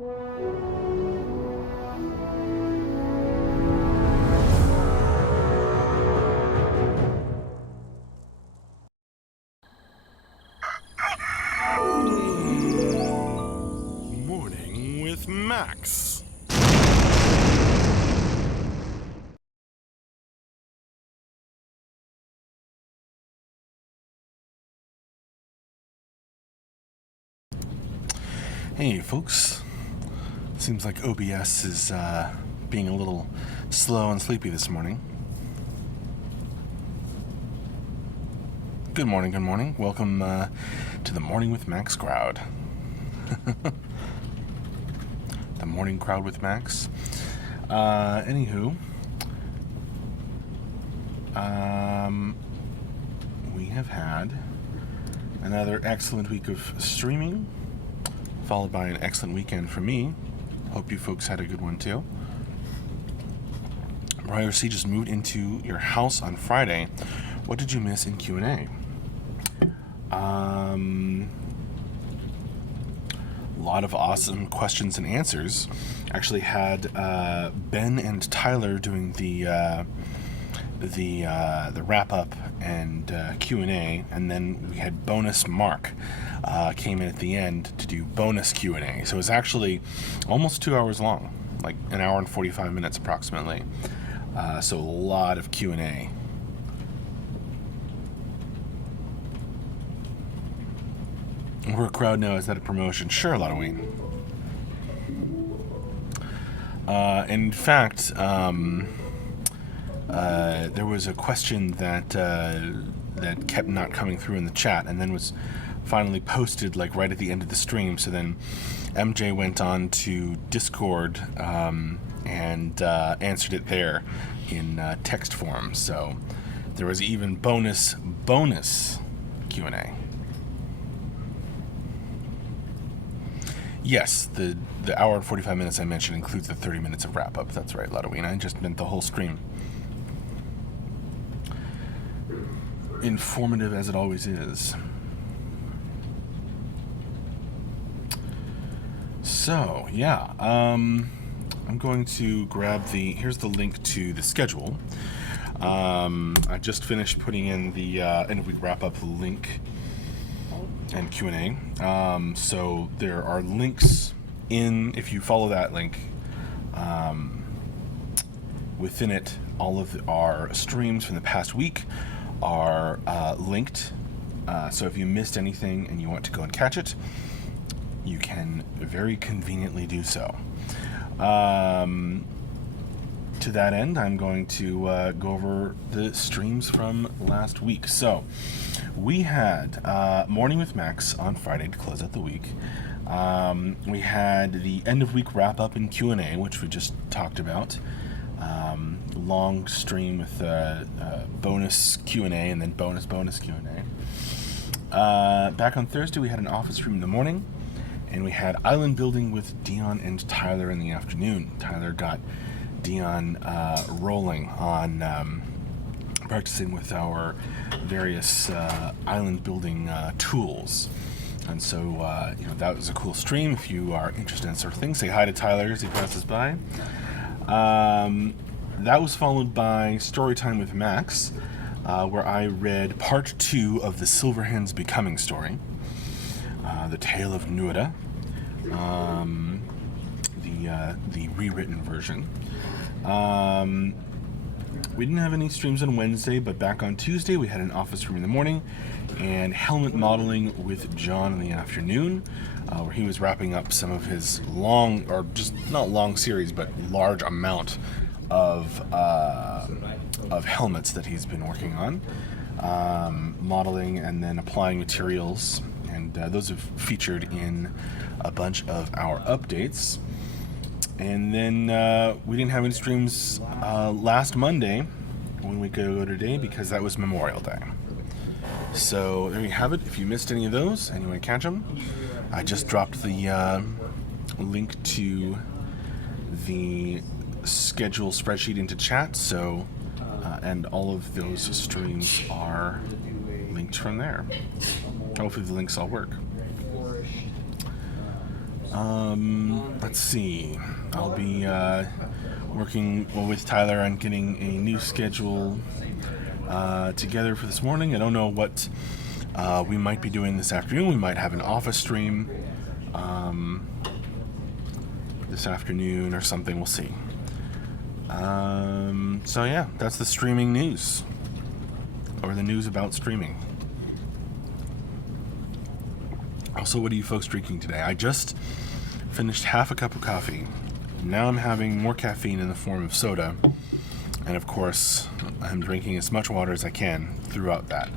Morning with Max. Hey folks, seems like OBS is being a little slow and sleepy this morning. Good morning. Welcome to the Morning with Max crowd. The morning crowd with Max. Anywho, we have had another excellent week of streaming, followed by an excellent weekend for me. Hope you folks had a good one too. Briar C just moved into your house on Friday. What did you miss in Q&A? A lot of awesome questions and answers. Actually had Ben and Tyler doing the wrap up and Q&A, and then we had bonus Mark came in at the end to do bonus Q&A. So it was actually almost 2 hours long, like an hour and 45 minutes approximately. So a lot of Q&A. We're a crowd now. Is that a promotion? Sure, Halloween. In fact, there was a question that kept not coming through in the chat, and then was finally posted like right at the end of the stream. So then MJ went on to Discord and answered it there in text form. So there was even bonus Q&A. Yes, the hour and 45 minutes I mentioned includes the 30 minutes of wrap up. That's right, Ludoween. I just meant the whole stream. Informative as it always is. So, yeah, I'm going to grab here's the link to the schedule. I just finished putting in the end of week wrap up link and Q&A. So there are links if you follow that link, within it, all of our streams from the past week are linked. So if you missed anything and you want to go and catch it, you can very conveniently do so. To that end, I'm going to go over the streams from last week. So we had Morning with Max on Friday to close out the week. We had the end of week wrap up and Q&A, which we just talked about. Long stream with bonus Q&A and then bonus Q&A. Back on Thursday, we had an office room in the morning, and we had island building with Dion and Tyler in the afternoon. Tyler got Dion rolling on practicing with our various island building tools. And so, that was a cool stream. If you are interested in sort of things, say hi to Tyler as he passes by. That was followed by Storytime with Max, where I read part 2 of the Silverhands Becoming story, The Tale of Nuada, the rewritten version. We didn't have any streams on Wednesday, but back on Tuesday we had an office room in the morning and helmet modeling with John in the afternoon, where he was wrapping up some of his long, or just not long series, but large amount of helmets that he's been working on, modeling and then applying materials, and those have featured in a bunch of our updates. And then we didn't have any streams last Monday, when we go today, because that was Memorial Day. So there you have it. If you missed any of those and you want to catch them, I just dropped the link to the schedule spreadsheet into chat. So and all of those streams are linked from there. Hopefully the links all work. Let's see. I'll be working with Tyler on getting a new schedule together for this morning. I don't know what we might be doing this afternoon. We might have an office stream this afternoon or something. We'll see. So yeah, that's the streaming news, or the news about streaming. Also, what are you folks drinking today? I just finished half a cup of coffee. Now I'm having more caffeine in the form of soda. And of course, I'm drinking as much water as I can throughout that.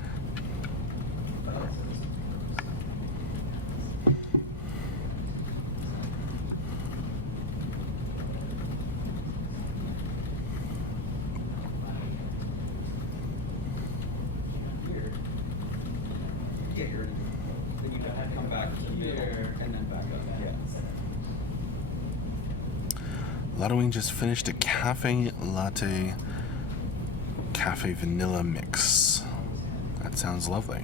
Lottowing just finished a cafe latte cafe vanilla mix. That sounds lovely.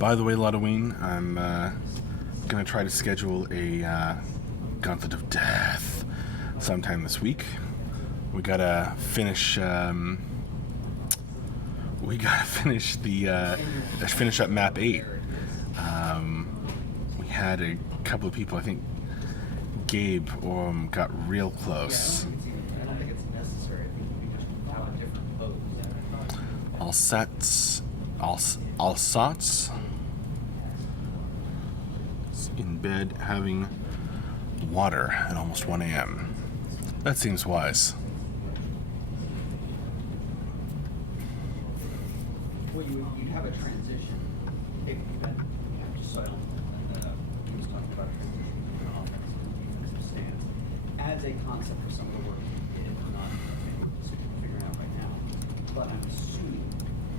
By the way, Lottowing, I'm gonna try to schedule a Gauntlet of Death sometime this week. We gotta finish. Finish up map 8. We had a couple of people, I think. Gabe got real close. I don't think it's necessary. I think we just have a different pose. Alsats in bed having water at almost 1 a.m. That seems wise. Well, you'd have a transition. Just so I don't. He was talking about a transition between offense and defensive stance as a concept for some of the work we did. I'm not figuring out right now, but I'm assuming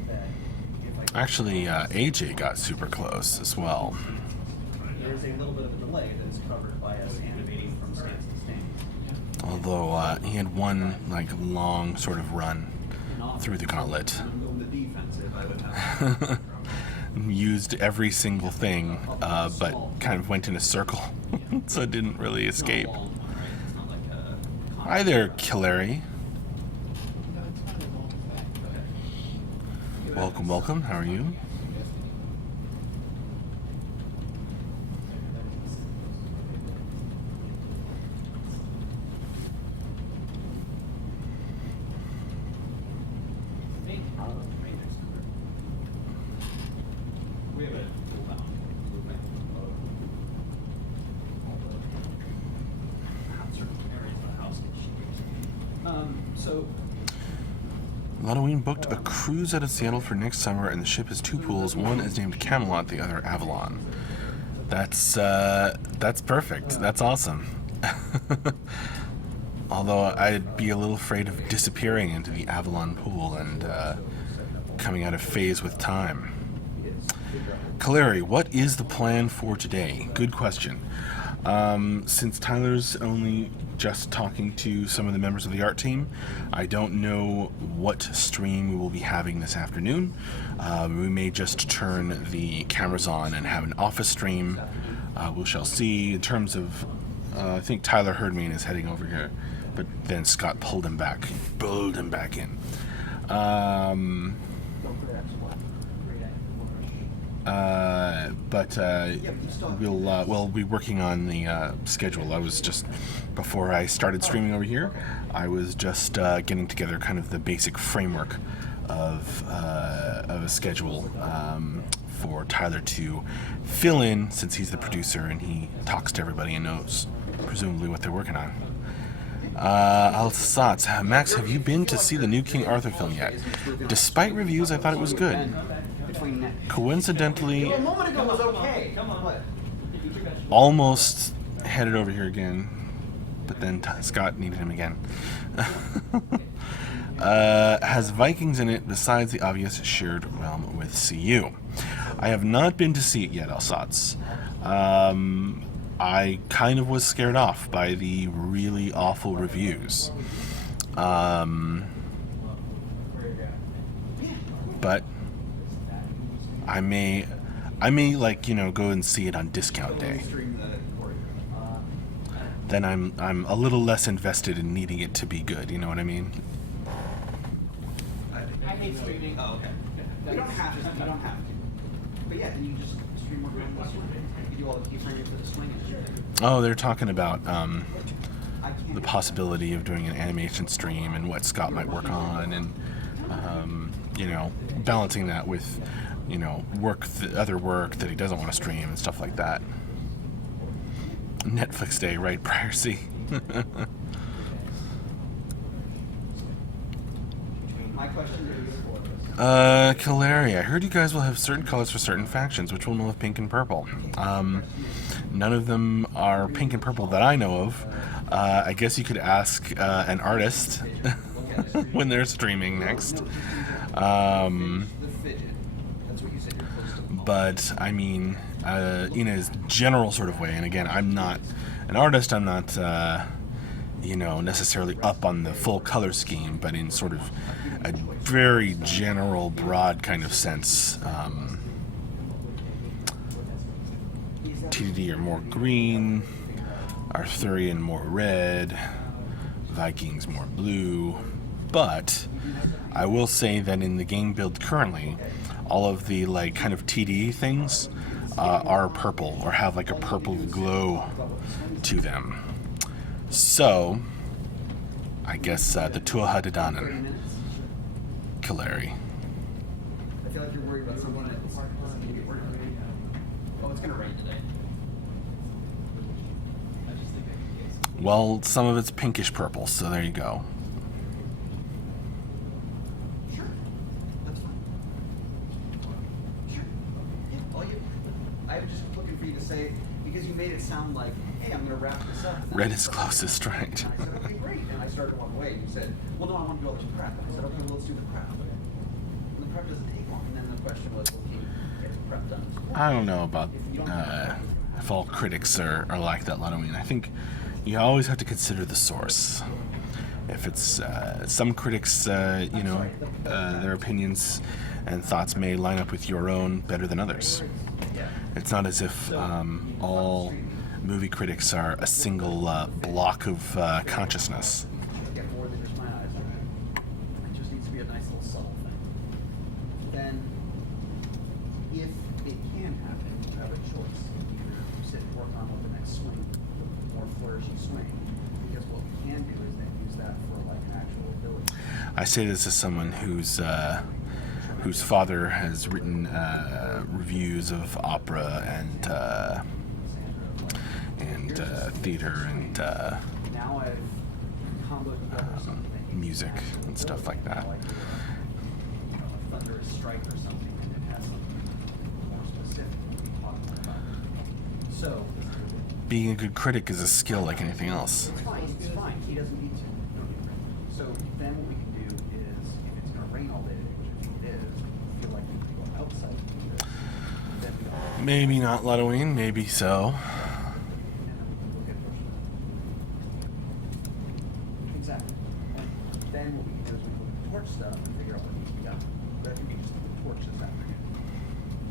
that if I Actually, AJ got super close as well. there is a little bit of a delay that's covered by us animating from stance to stance. Although he had one long sort of run through the gauntlet. On the defensive, I would have. Used every single thing, but kind of went in a circle, so it didn't really escape. Hi there, Killary. Welcome, welcome. How are you? Lottowing booked a cruise out of Seattle for next summer, and the ship has 2 pools. One is named Camelot, the other Avalon. That's perfect. That's awesome. Although I'd be a little afraid of disappearing into the Avalon pool and coming out of phase with time. Kaleri, what is the plan for today? Good question. Since Tyler's only just talking to some of the members of the art team, I don't know what stream we will be having this afternoon. We may just turn the cameras on and have an office stream. We shall see. In terms of, I think Tyler heard me and is heading over here, but then Scott pulled him back in. But we'll be working on the schedule. I was just, before I started streaming over here, I was just getting together kind of the basic framework of a schedule for Tyler to fill in, since he's the producer and he talks to everybody and knows presumably what they're working on. Alsats, Max, have you been to see the new King Arthur film yet? Despite reviews, I thought it was good. Coincidentally, A moment ago was okay. almost headed over here again, but then Scott needed him again. Has Vikings in it besides the obvious shared realm with CU? I have not been to see it yet, Alsats. I kind of was scared off by the really awful reviews. But I I may go and see it on discount So when day. you stream the choreography. Then I'm a little less invested in needing it to be good. You know what I mean? I hate streaming. Oh, okay. You don't have to. You don't have to. But yeah, then you just stream more grand swing. You do all the keyframing for the swing and everything. Oh, they're talking about I can't the possibility of doing an animation stream and what Scott might work on, and balancing that with other work that he doesn't want to stream and stuff like that. Netflix Day, right, Privacy? My question is, Kalari, I heard you guys will have certain colors for certain factions. Which one will have pink and purple? None of them are pink and purple that I know of. I guess you could ask an artist when they're streaming next. the fidget. That's what you said you're close to. But I mean, in a general sort of way, and again, I'm not an artist. I'm not, necessarily up on the full color scheme, but in sort of a very general, broad kind of sense. TDD are more green, Arthurian more red, Vikings more blue. But I will say that in the game build currently, all of the kind of TD things are purple or have a purple glow to them. So I guess the Tuatha De Danann, Kalari. I feel like you're worried about something that's going to get worried about. Oh, it's going to rain today. I just think I can guess. Well, some of it's pinkish purple, so there you go. Sure. That's fine. Sure. Yeah. I was just looking for you to say, because you made it sound like, hey, I'm going to wrap this up. Red is closest, right? And I said, okay, great. And I started to walk away. And you said, well, no, I want to do all this prep. And I said, okay, well, let's do the prep. And the prep doesn't take long. And then the question was, well, can you get the prep done? I don't know about if all critics are like that, Ludwig. I think you always have to consider the source. If it's some critics, their opinions and thoughts may line up with your own better than others. It's not as if all movie critics are a single block of consciousness. Get more than just my eyes. It just needs to be a nice little subtle thing. Then, if it can happen, you have a choice. You sit and work on what the next swing, the more flourishing swing. Because what we can do is then use that for an actual ability. I say this as someone whose father has written reviews of opera and theater and Now I've comboed together something that you music can and stuff like that. Like a thunderous strike or something, and it has something more specific to be talking about. So Being a good critic is a skill like anything else. it's fine. It's fine. He doesn't need to. So then what we can do is, if it's going to rain all day, which it is, feel like we can go outside. Then we don't. Maybe not Ludwig, maybe so. Exactly. And then what we can do is we look at the torch stuff and figure out what needs to be done. But I think we just do the torch this afternoon.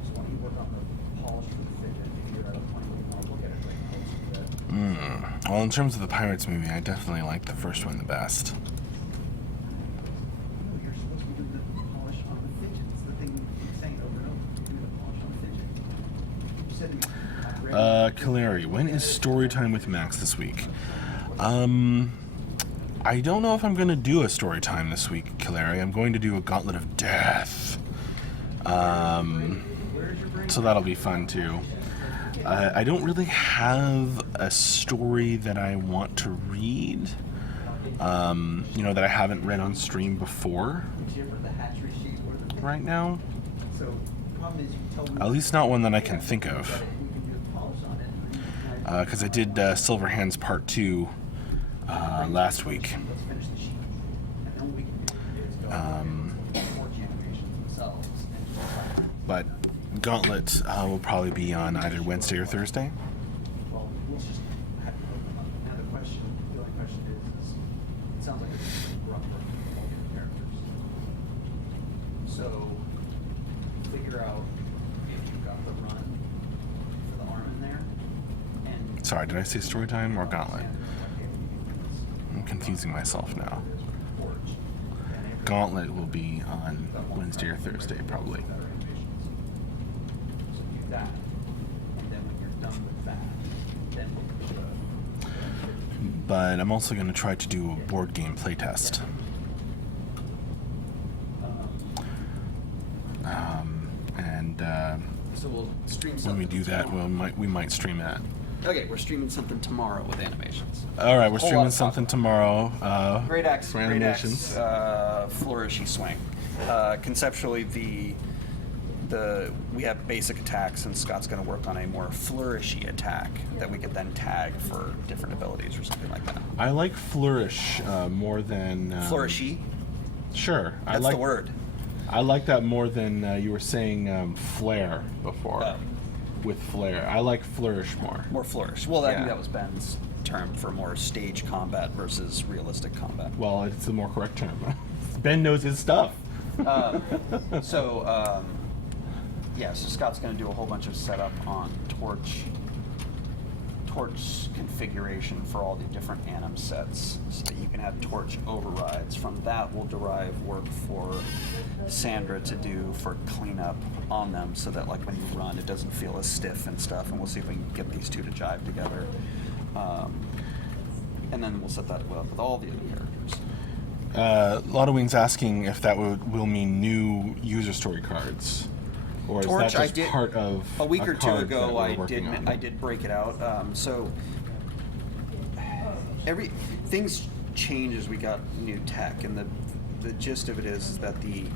So why don't you work on the polish for the fidget? If you're at a point where you want to look at it right now, let's do that. Well, in terms of the Pirates movie, I definitely like the first one the best. No, you're supposed to be doing the polish on the fidget. It's the thing you keep saying over and over. Do the polish on the fidget. You said to me, I've read Kalari, when is story time with Max this week? I don't know if I'm going to do a story time this week, Kalari. I'm going to do a Gauntlet of Death. So that'll be fun too. I don't really have a story that I want to read, that I haven't read on stream before the hatchery sheet or the fidget. right now. So the problem is you tell me. At least not one that I can think of. We can do the polish on it. Because I did Silver Hands Part 2 last week. Let's finish the sheet. And then what we can do is go more generations themselves and just like, But Gauntlet will probably be on either Wednesday or Thursday. well, let's just have to open them up. Now the only question is it sounds like it's rough work for all different characters. So figure out if you've got the run Sorry, did I say story time or Gauntlet? I'm confusing myself now. Gauntlet will be on Wednesday or Thursday, probably. So do that, and then when you're done with that, then we'll do But I'm also going to try to do a board game playtest. So we'll stream When something. we do that, we might stream that. Okay, we're streaming something tomorrow with animations. All right, we're Whole lot streaming of something talk. tomorrow. Great Axe, for Great animations. Axe, flourishy swing. Conceptually, we have basic attacks, and Scott's going to work on a more flourishy attack that we could then tag for different abilities or something like that. I like flourish more than Flourishy, Sure, I that's like the word. I like that more than you were saying flare before. Oh. With flare, I like flourish more. More flourish. Well, I think Yeah. that was Ben's term for more stage combat versus realistic combat. Well, it's a more correct term. Ben knows his stuff. So Scott's going to do a whole bunch of setup on torch configuration for all the different anim sets so that you can have torch overrides. From that will derive work for Sandra to do for cleanup on them so that like when you run it doesn't feel as stiff and stuff, and we'll see if we can get these two to jive together. And then we'll set that up with all the other characters. Lotowing's asking if that will mean new user story cards, or is Torch, that I just did part of a week or two card that ago. we're working on? I did break it out. So things change as we got new tech, and the gist of it is that the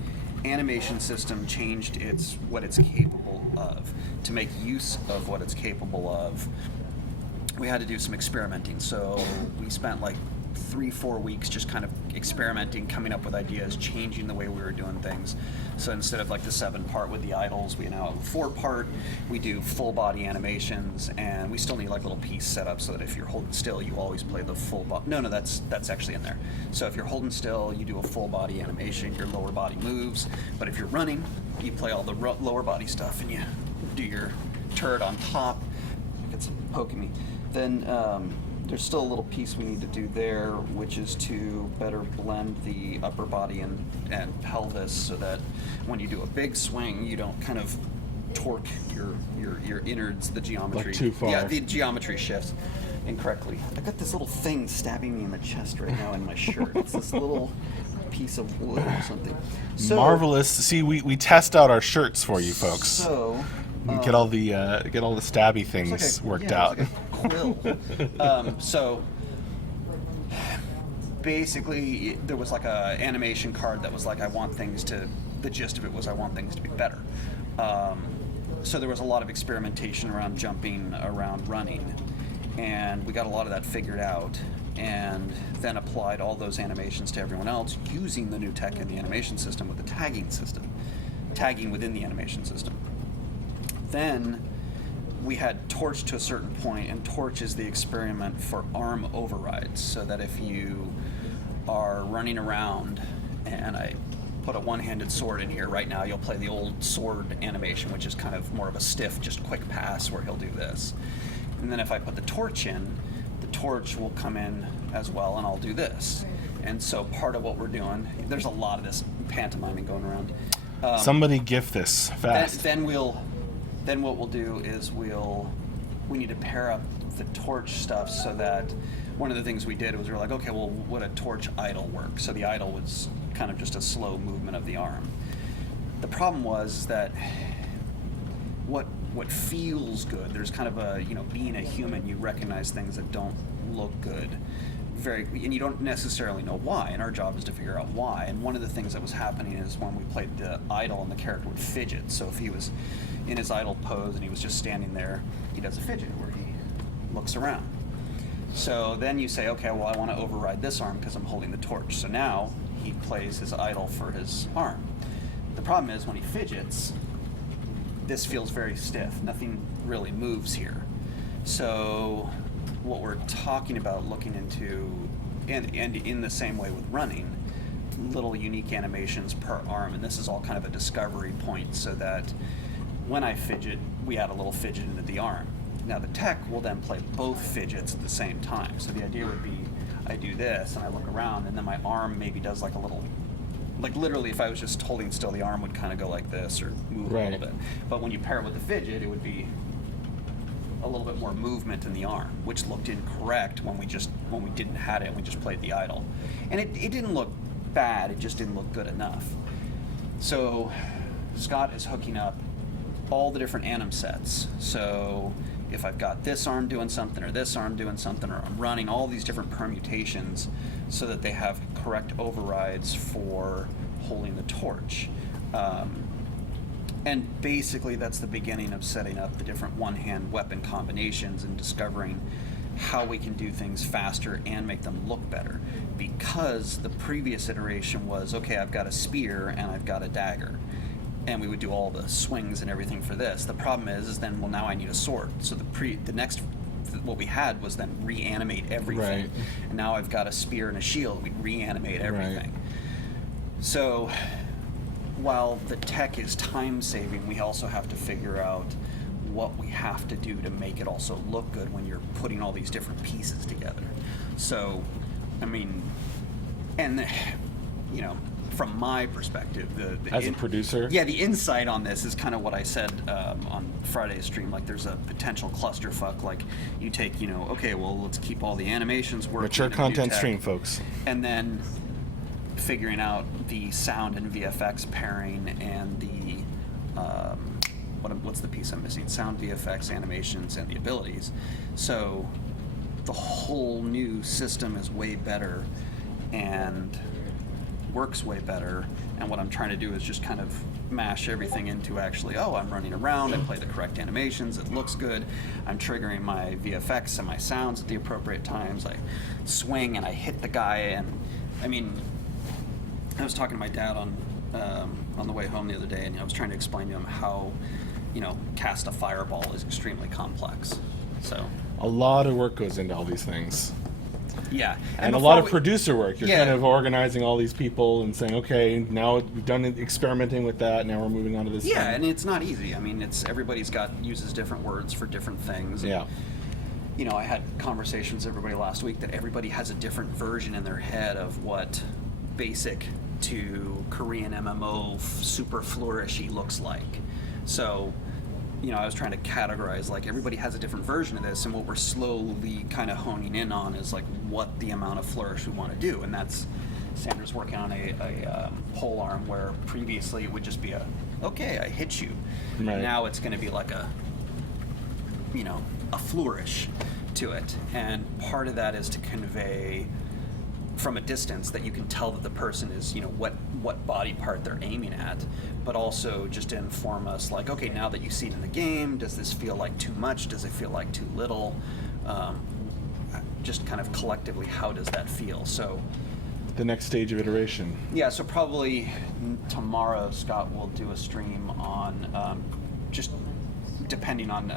animation system changed what it's capable of. To make use of what it's capable of, we had to do some experimenting. So we spent like 3-4 weeks just kind of experimenting, coming up with ideas, changing the way we were doing things. So instead of like the 7-part with the idols, we now have a 4-part. We do full body animations, and we still need like little piece set up so that if you're holding still, you always play the full body. No, that's actually in there. So if you're holding still, you do a full body animation, your lower body moves. But if you're running, you play all the lower body stuff, and you do your turret on top. It's poking me. Then there's still a little piece we need to do there, which is to better blend the upper body and pelvis so that when you do a big swing, you don't kind of torque your innards, the geometry. Like too far. Yeah, the geometry shifts incorrectly. I got this little thing stabbing me in the chest right now in my shirt. It's this little piece of wood or something. So, Marvelous. See, we test out our shirts for you folks. So. Get all the stabby things worked out. It's like a quill. So basically, there was like a animation card that was like, the gist of it was I want things to be better. So there was a lot of experimentation around jumping, around running, and we got a lot of that figured out, and then applied all those animations to everyone else using the new tech in the animation system with the tagging system, tagging within the animation system. Then we had Torch to a certain point, and Torch is the experiment for arm overrides, so that if you are running around, and I put a one-handed sword in here right now, you'll play the old sword animation, which is kind of more of a stiff, just quick pass where he'll do this. And then if I put the Torch in, the Torch will come in as well, and I'll do this. And so part of what we're doing, there's a lot of this pantomiming going around. Somebody gift this fast. Then what we'll do is we need to pair up the Torch stuff so that one of the things we did was we were like, okay, well, would a Torch idle work? So the idle was kind of just a slow movement of the arm. The problem was that what feels good, there's kind of a, being a human, you recognize things that don't look good. And you don't necessarily know why, and our job is to figure out why. And one of the things that was happening is when we played the idle and the character would fidget. So if he was in his idle pose and he was just standing there, he does a fidget where he looks around. So then you say, okay, well, I want to override this arm because I'm holding the Torch. So now he plays his idle for his arm. The problem is when he fidgets, this feels very stiff. Nothing really moves here. So what we're talking about looking into, and in the same way with running, little unique animations per arm, and this is all kind of a discovery point so that when I fidget, we add a little fidget into the arm. Now the tech will then play both fidgets at the same time. So the idea would be I do this and I look around and then my arm maybe does like a little, like literally if I was just holding still, the arm would kind of go like this or move a little bit. But when you pair it with the fidget, it would be a little bit more movement in the arm, which looked incorrect when we didn't have it and we just played the idle. And it didn't look bad, it just didn't look good enough. So Scott is hooking up all the different anim sets. So if I've got this arm doing something or this arm doing something, or I'm running all these different permutations so that they have correct overrides for holding the torch. And basically that's the beginning of setting up the different one-hand weapon combinations and discovering how we can do things faster and make them look better. Because the previous iteration was, okay, I've got a spear and I've got a dagger. And we would do all the swings and everything for this. The problem is then, well, now I need a sword. So what we had was then reanimate everything. Right. And now I've got a spear and a shield. We reanimate everything. Right. So while the tech is time saving, we also have to figure out what we have to do to make it also look good when you're putting all these different pieces together. So, I mean, and you know, from my perspective, as a producer, yeah, the insight on this is kind of what I said on Friday's stream. Like, there's a potential clusterfuck. Like, you take, you know, okay, well, let's keep all the animations working. mature content stream, folks, and then figuring out the sound and VFX pairing and the what's the piece I'm missing? Sound, VFX, animations, and the abilities. So the whole new system is way better and works way better. And what I'm trying to do is just kind of mash everything into actually, oh, I'm running around, I play the correct animations, it looks good, I'm triggering my VFX and my sounds at the appropriate times, I swing and I hit the guy. And I mean, I was talking to my dad on the way home the other day, and I was trying to explain to him how, you know, cast a fireball is extremely complex. So a lot of work goes into all these things. Yeah, and a lot of producer work. You're kind of organizing all these people and saying, okay, now we've done experimenting with that. Now we're moving on to this. Yeah, thing. And it's not easy. I mean, everybody's uses different words for different things. Yeah. You know, I had conversations with everybody last week that everybody has a different version in their head of what basic to Korean MMO super flourishy looks like. So, you know, I was trying to categorize, like, everybody has a different version of this, and what we're slowly kind of honing in on is, like, what the amount of flourish we want to do. And that's, Sandra's working on a pole arm where previously it would just be okay, I hit you. Right. Now it's going to be like a flourish to it. And part of that is to convey from a distance that you can tell that the person is, you know, what body part they're aiming at, but also just to inform us, like, okay, now that you see it in the game, does this feel like too much? Does it feel like too little? Just kind of collectively, how does that feel? So the next stage of iteration. Yeah, so probably tomorrow Scott will do a stream on, just depending on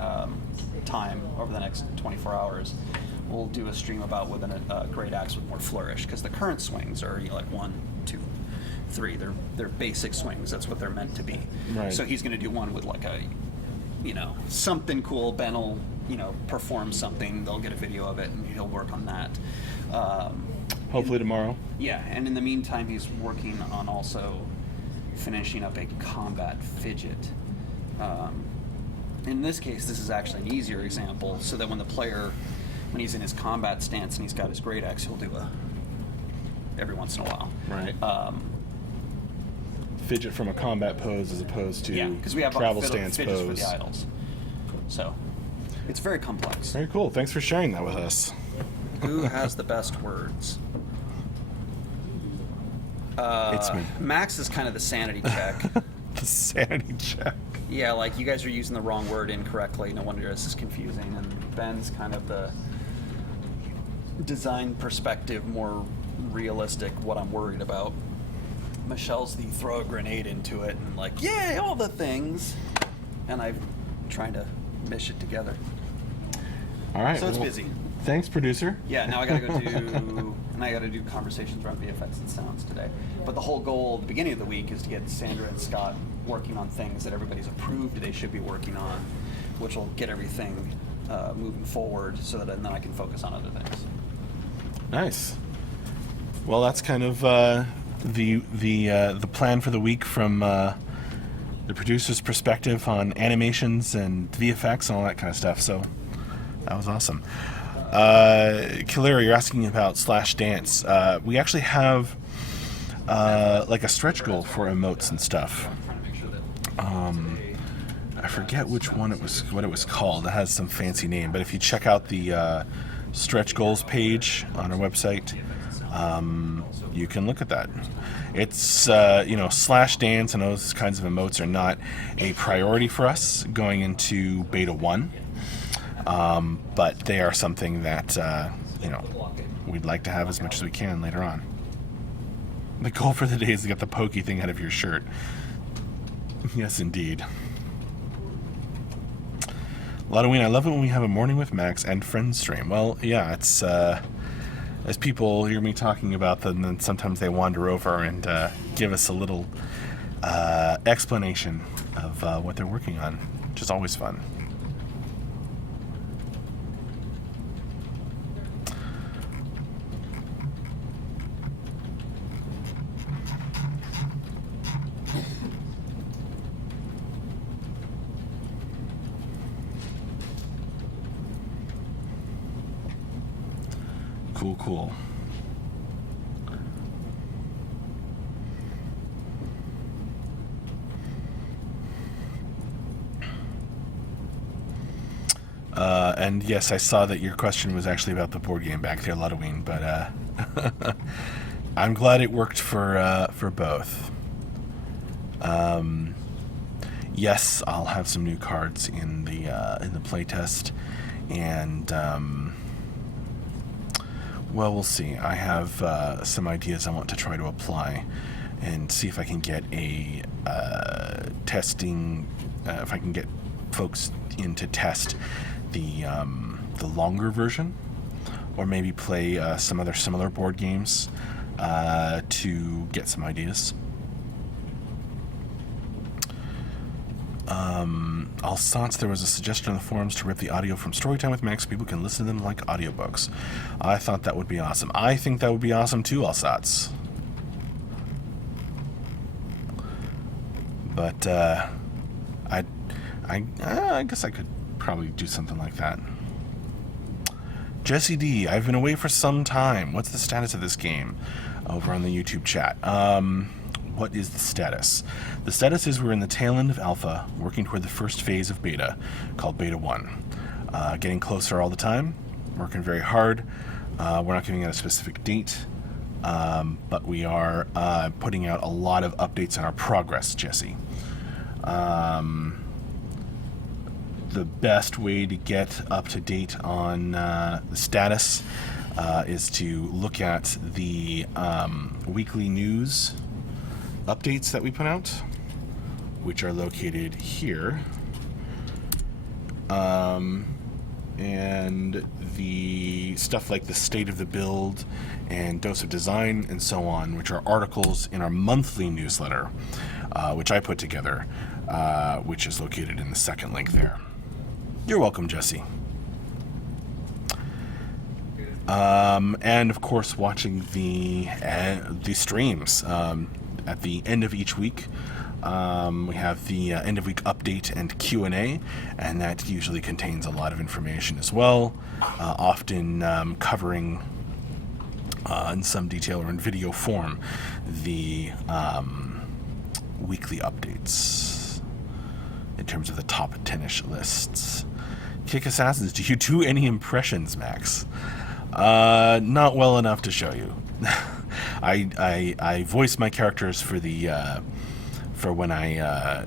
time over the next 24 hours, we'll do a stream about with a great axe with more flourish, because the current swings are, you know, like 1, 2, 3. They're basic swings. That's what they're meant to be. Right. So he's going to do one with like a, you know, something cool. Ben will, you know, perform something. They'll get a video of it, and he'll work on that. Hopefully tomorrow. Yeah, and in the meantime, he's working on also finishing up a combat fidget. In this case, this is actually an easier example, so that when the player, when he's in his combat stance and he's got his great axe, he'll do every once in a while. Right. Fidget from a combat pose as opposed to because we have travel stance fidgets pose. for the idols. So it's very complex. Very cool. Thanks for sharing that with us. Who has the best words? It's me. Max is kind of the sanity check. The sanity check. Yeah, like, you guys are using the wrong word incorrectly. No wonder this is confusing. And Ben's kind of the design perspective, more realistic, what I'm worried about. Michelle's the throw a grenade into it and like, yay, all the things. And I'm trying to mish it together. All right. So it's busy. Thanks, producer. Yeah, now I gotta go do conversations around VFX and sounds today. But the whole goal at the beginning of the week is to get Sandra and Scott working on things that everybody's approved they should be working on, which will get everything moving forward, so that then I can focus on other things. Nice. Well, that's kind of the plan for the week from the producer's perspective on animations and VFX and all that kind of stuff. So that was awesome. Kalira, you're asking about Slash Dance. We actually have like a stretch goal for emotes and stuff. I forget which one it was, what it was called. It has some fancy name, but if you check out the stretch goals page on our website, you can look at that. It's Slash Dance and those kinds of emotes are not a priority for us going into beta 1, but they are something that we'd like to have as much as we can later on. The goal for the day is to get the pokey thing out of your shirt. Yes, indeed. Halloween, I love it when we have a Morning with Max and Friends stream. Well, yeah, it's as people hear me talking about them, then sometimes they wander over and give us a little explanation of what they're working on, which is always fun. Cool. And yes, I saw that your question was actually about the board game back there, Ludoween, but I'm glad it worked for both. Yes, I'll have some new cards in the playtest, and well, we'll see. I have some ideas I want to try to apply and see if I can get a testing, if I can get folks in to test the longer version, or maybe play some other similar board games to get some ideas. Alsance, there was a suggestion on the forums to rip the audio from Storytime with Max so people can listen to them like audiobooks. I thought that would be awesome. I think that would be awesome too, Alsance. But I guess I could probably do something like that. Jesse D, I've been away for some time. What's the status of this game? Over on the YouTube chat. What is the status? The status is we're in the tail end of alpha, working toward the first phase of beta, called beta 1. Getting closer all the time, working very hard. We're not giving out a specific date, but we are putting out a lot of updates on our progress, Jesse. The best way to get up to date on the status is to look at the weekly news updates that we put out, which are located here, and the stuff like the state of the build and dose of design and so on, which are articles in our monthly newsletter, which I put together, which is located in the second link there. You're welcome, Jesse. And of course, watching the streams. At the end of each week, we have the end of week update and Q&A, and that usually contains a lot of information as well, often covering in some detail or in video form the weekly updates in terms of the top 10-ish lists. Kick Assassins, do you do any impressions, Max? Not well enough to show you. I voice my characters for the for when I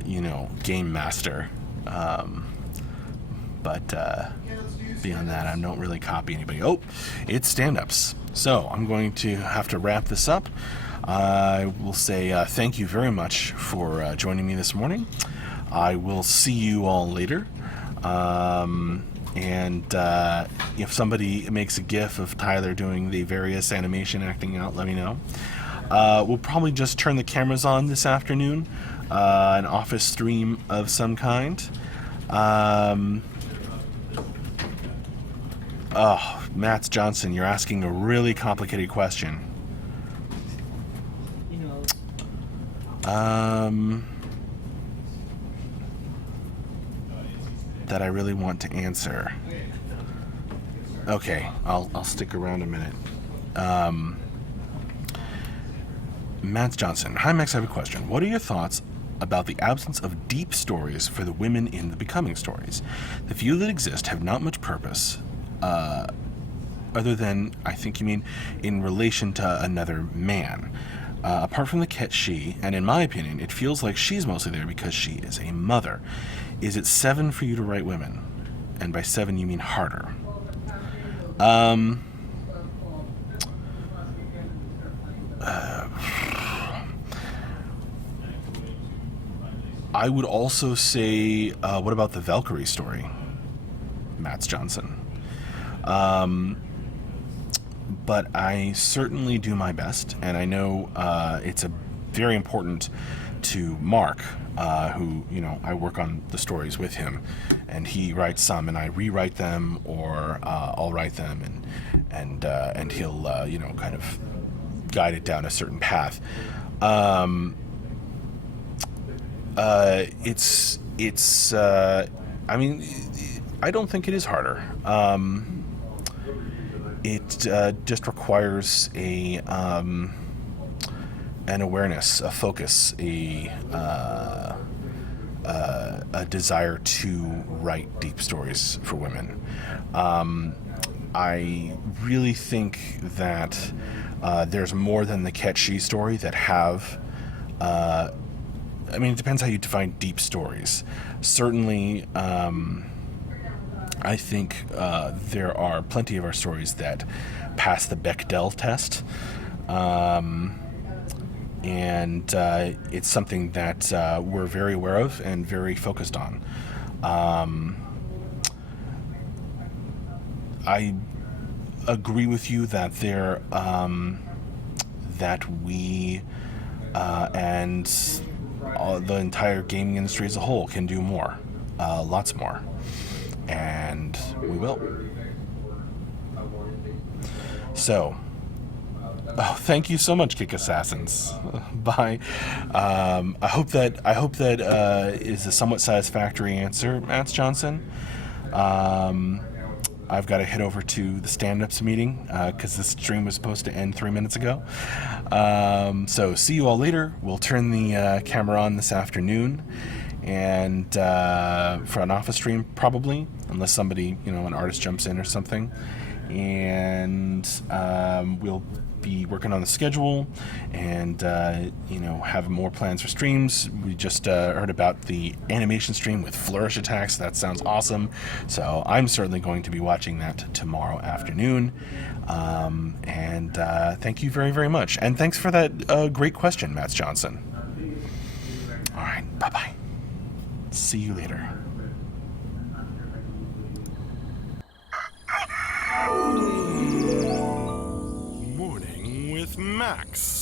game master, but beyond that I don't really copy anybody. Oh, it's stand-ups. So I'm going to have to wrap this up. I will say thank you very much for joining me this morning. I will see you all later. And if somebody makes a GIF of Tyler doing the various animation acting out, let me know. We'll probably just turn the cameras on this afternoon, an office stream of some kind. Oh, Matt Johnson, you're asking a really complicated question. That I really want to answer. Okay, I'll stick around a minute. Matt Johnson. Hi, Max, I have a question. What are your thoughts about the absence of deep stories for the women in the Becoming stories? The few that exist have not much purpose, other than, I think you mean, in relation to another man. Apart from the Ket She, and in my opinion, it feels like she's mostly there because she is a mother. Is it 7 for you to write women? And by 7, you mean harder. I would also say, what about the Valkyrie story? Matt Johnson. But I certainly do my best, and I know it's very important to Mark, who, I work on the stories with him, and he writes some, and I rewrite them, or I'll write them, and he'll, kind of guide it down a certain path. I don't think it is harder. It just requires an awareness, a focus, a desire to write deep stories for women. I really think that there's more than the Ket She story that have. It depends how you define deep stories. Certainly, I think there are plenty of our stories that pass the Bechdel test. And it's something that we're very aware of and very focused on. I agree with you that that we and the entire gaming industry as a whole can do more, lots more, and we will. So, thank you so much, Kick Assassins. Bye. I hope that is a somewhat satisfactory answer, Matt Johnson. I've got to head over to the stand-ups meeting because this stream was supposed to end 3 minutes ago. So see you all later. We'll turn the camera on this afternoon, and for an office stream probably, unless somebody, an artist jumps in or something. And we'll be working on the schedule and have more plans for streams. We just heard about the animation stream with flourish attacks. That sounds awesome, so I'm certainly going to be watching that tomorrow afternoon. And thank you very, very much, and thanks for that great question, Matt Johnson. All right, bye-bye. See you later. Morning with Max.